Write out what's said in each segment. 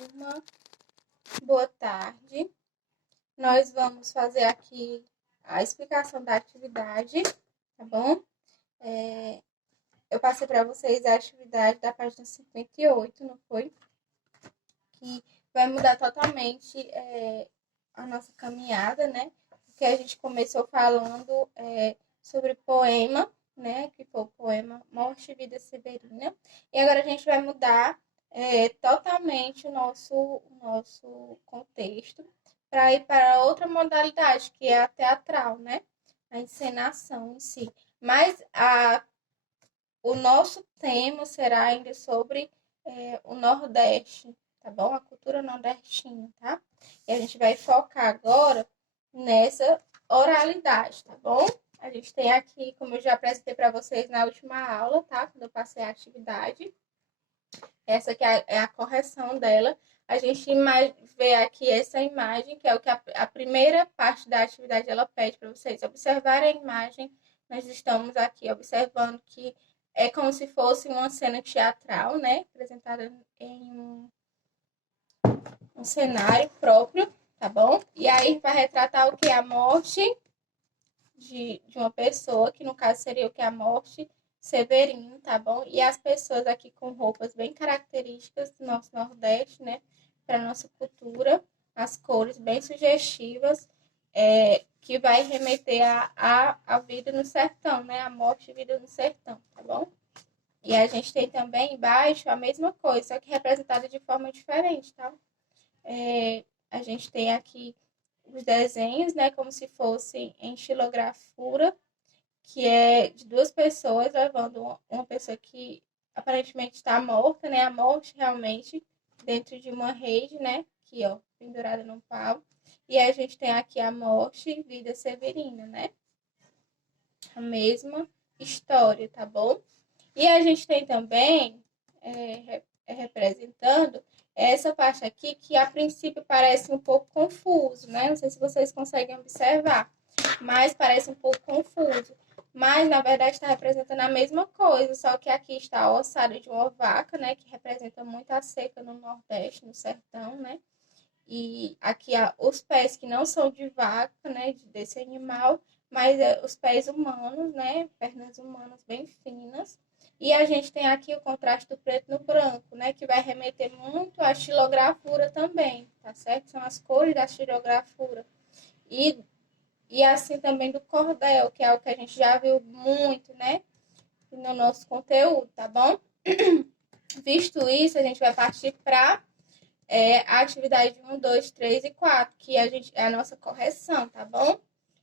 turma. Boa tarde. Nós vamos fazer aqui a explicação da atividade, tá bom? Eu passei para vocês a atividade da página 58, não foi? Que vai mudar totalmente a nossa caminhada, né? Porque a gente começou falando sobre poema, né? Que foi o poema Morte e Vida Severina. E agora a gente vai mudar totalmente o nosso contexto para ir para outra modalidade, que é a teatral, né? A encenação em si. Mas o nosso tema será ainda sobre o Nordeste, tá bom? A cultura nordestina, tá? E a gente vai focar agora nessa oralidade, tá bom? A gente tem aqui, como eu já apresentei para vocês na última aula, tá? Quando eu passei a atividade. Essa aqui é a correção dela. A gente vê aqui essa imagem, que é o que a primeira parte da atividade ela pede para vocês observarem a imagem. Nós estamos aqui observando que é como se fosse uma cena teatral, né? Apresentada em um cenário próprio, tá bom? E aí vai retratar o que? A morte de uma pessoa, que no caso seria o que? A morte Severino, tá bom? E as pessoas aqui com roupas bem características do nosso Nordeste, né? Para nossa cultura, as cores bem sugestivas, que vai remeter a vida no sertão, né? A morte e vida no sertão, tá bom? E a gente tem também embaixo a mesma coisa, só que representada de forma diferente, tá? A gente tem aqui os desenhos, né? Como se fossem em xilografura, que é de duas pessoas levando uma pessoa que aparentemente está morta, né? A morte realmente dentro de uma rede, né? Aqui, ó, pendurada num pau. E a gente tem aqui a morte e vida severina, né? A mesma história, tá bom? E a gente tem também representando essa parte aqui que a princípio parece um pouco confuso, né? Não sei se vocês conseguem observar, mas parece um pouco confuso. Mas, na verdade, está representando a mesma coisa, só que aqui está a ossada de uma vaca, né? Que representa muito a seca no Nordeste, no sertão, né? E aqui os pés que não são de vaca, né? Desse animal, mas os pés humanos, né? Pernas humanas bem finas. E a gente tem aqui o contraste do preto no branco, né? Que vai remeter muito à xilografura também, tá certo? São as cores da xilografura. E assim também do cordel, que é o que a gente já viu muito, né? No nosso conteúdo, tá bom? Visto isso, a gente vai partir para a atividade 1, 2, 3 e 4, que é a nossa correção, tá bom?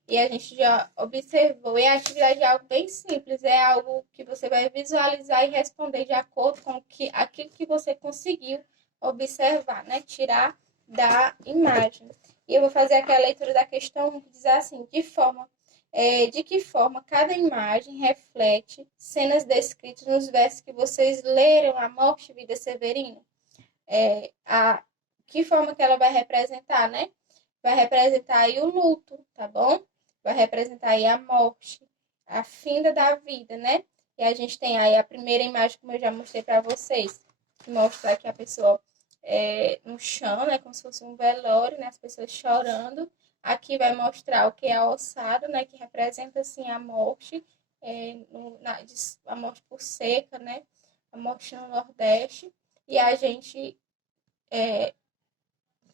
E a gente já observou. E a atividade é algo bem simples, é algo que você vai visualizar e responder de acordo com aquilo que você conseguiu observar, né? Tirar da imagem. E eu vou fazer aqui a leitura da questão 1, que diz assim: de que forma cada imagem reflete cenas descritas nos versos que vocês leram a morte e vida Severino? Que forma que ela vai representar, né? Vai representar aí o luto, tá bom? Vai representar aí a morte, a finda da vida, né? E a gente tem aí a primeira imagem, como eu já mostrei para vocês, que mostra aqui a pessoa no chão, né? Como se fosse um velório, né? As pessoas chorando. Aqui vai mostrar o que é a ossada, né? Que representa, assim, a morte, a morte por seca, né? A morte no Nordeste. E a gente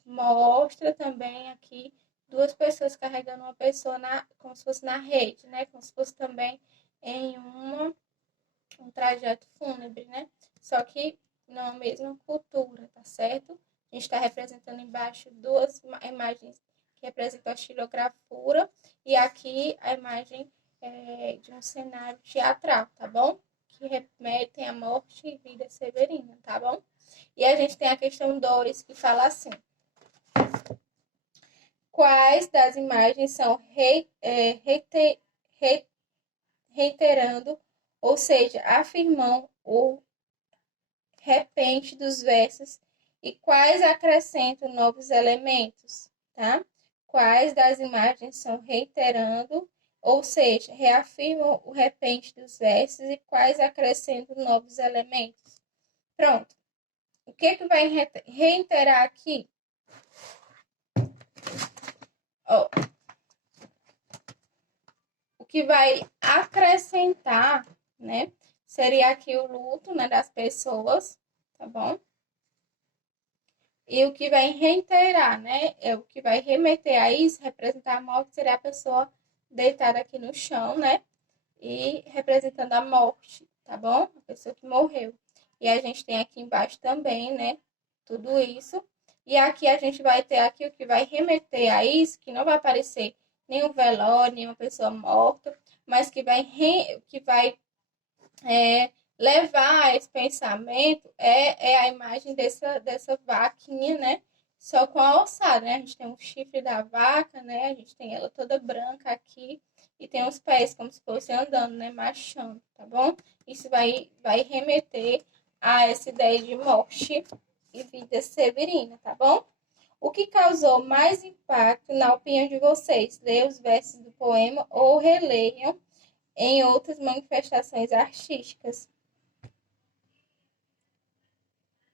mostra também aqui duas pessoas carregando uma pessoa como se fosse na rede, né? Como se fosse também em um trajeto fúnebre, né? Só que na mesma cultura, tá certo? A gente está representando embaixo duas imagens que representam a xilografura e aqui a imagem de um cenário teatral, tá bom? Que remetem à morte e vida severina, tá bom? E a gente tem a questão 2, que fala assim: quais das imagens são reiterando, ou seja, afirmam o repente dos versos, e quais acrescentam novos elementos, tá? Quais das imagens são reiterando, ou seja, reafirmam o repente dos versos, e quais acrescentam novos elementos? Pronto. O que vai reiterar aqui? Ó, o que vai acrescentar, né, seria aqui o luto, né, das pessoas, tá bom? E o que vai reiterar, né, é o que vai remeter a isso, representar a morte, seria a pessoa deitada aqui no chão, né, e representando a morte, tá bom? A pessoa que morreu. E a gente tem aqui embaixo também, né, tudo isso. E aqui a gente vai ter aqui o que vai remeter a isso, que não vai aparecer nenhum velório, nenhuma pessoa morta, mas que vai levar esse pensamento é a imagem dessa vaquinha, né? Só com a ossada, né? A gente tem um chifre da vaca, né? A gente tem ela toda branca aqui e tem os pés como se fosse andando, né? Marchando, tá bom? Isso vai remeter a essa ideia de morte e vida severina, tá bom? O que causou mais impacto, na opinião de vocês? Ler os versos do poema ou releiam em outras manifestações artísticas?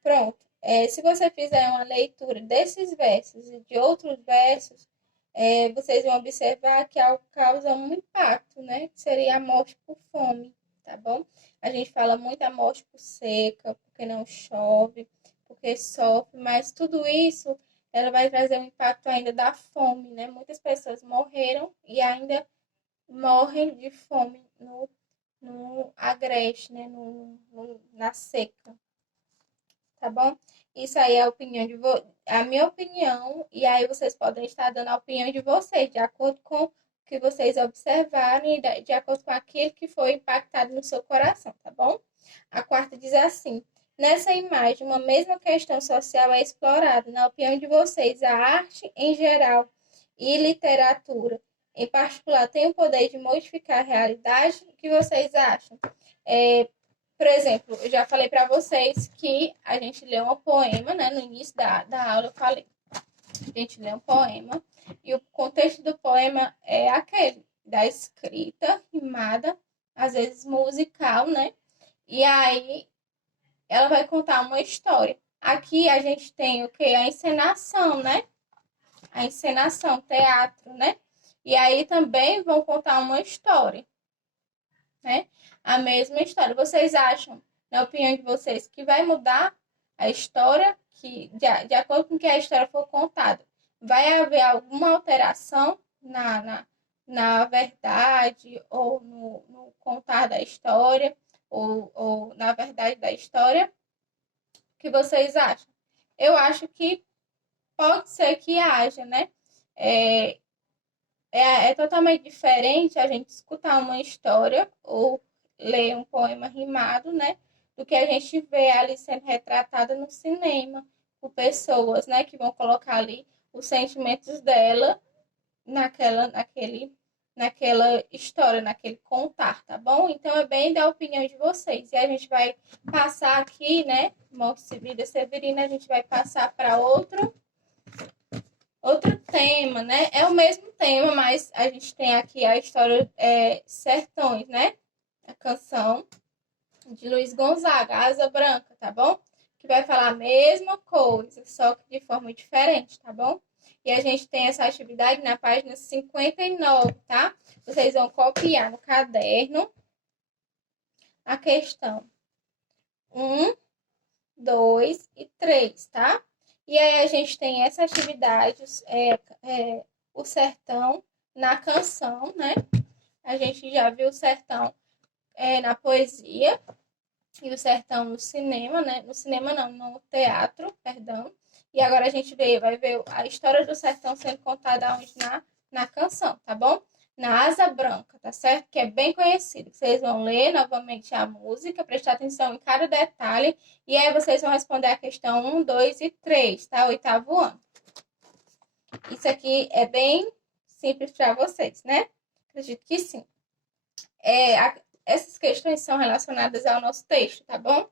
Pronto. Se você fizer uma leitura desses versos e de outros versos, vocês vão observar que algo causa um impacto, né? Que seria a morte por fome, tá bom? A gente fala muito a morte por seca, porque não chove, porque sofre, mas tudo isso ela vai trazer um impacto ainda da fome, né? Muitas pessoas morreram e ainda morrem de fome no agreste, né? Na seca, tá bom? Isso aí é a opinião a minha opinião, e aí vocês podem estar dando a opinião de vocês, de acordo com o que vocês observarem, e de acordo com aquilo que foi impactado no seu coração, tá bom? A quarta diz assim: nessa imagem, uma mesma questão social é explorada. Na opinião de vocês, a arte em geral e literatura em particular tem o poder de modificar a realidade? O que vocês acham? Por exemplo, eu já falei para vocês que a gente lê um poema, né? No início da aula eu falei. A gente lê um poema e o contexto do poema é aquele da escrita rimada, às vezes musical, né? E aí ela vai contar uma história. Aqui a gente tem o que? A encenação, né? A encenação, teatro, né? E aí também vão contar uma história, né? A mesma história. Vocês acham, na opinião de vocês, que vai mudar a história, que de acordo com que a história for contada, vai haver alguma alteração na verdade ou no contar da história ou na verdade da história? O que vocês acham? Eu acho que pode ser que haja, né? É, é totalmente diferente a gente escutar uma história ou ler um poema rimado, né? Do que a gente vê ali sendo retratada no cinema, por pessoas, né? Que vão colocar ali os sentimentos dela naquela história, naquele contar, tá bom? Então é bem da opinião de vocês. E a gente vai passar aqui, né? Morte e Vida Severina, a gente vai passar para outro tema, né? É o mesmo tema, mas a gente tem aqui a história Sertões, né? A canção de Luiz Gonzaga, Asa Branca, tá bom? Que vai falar a mesma coisa, só que de forma diferente, tá bom? E a gente tem essa atividade na página 59, tá? Vocês vão copiar no caderno a questão 1, 2 e 3, tá? E aí a gente tem essa atividade, o sertão na canção, né? A gente já viu o sertão na poesia e o sertão no cinema, né? No cinema não, no teatro, perdão. E agora a gente vai ver a história do sertão sendo contada onde? Na canção, tá bom? Na Asa Branca, tá certo? Que é bem conhecido. Vocês vão ler novamente a música, prestar atenção em cada detalhe, e aí vocês vão responder a questão 1, 2 e 3, tá? Oitavo ano. Isso aqui é bem simples para vocês, né? Acredito que sim. Essas questões são relacionadas ao nosso texto, tá bom?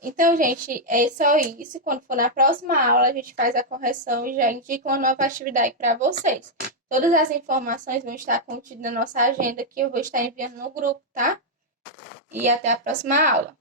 Então, gente, é só isso. Quando for na próxima aula, a gente faz a correção e já indica uma nova atividade para vocês. Todas as informações vão estar contidas na nossa agenda, que eu vou estar enviando no grupo, tá? E até a próxima aula.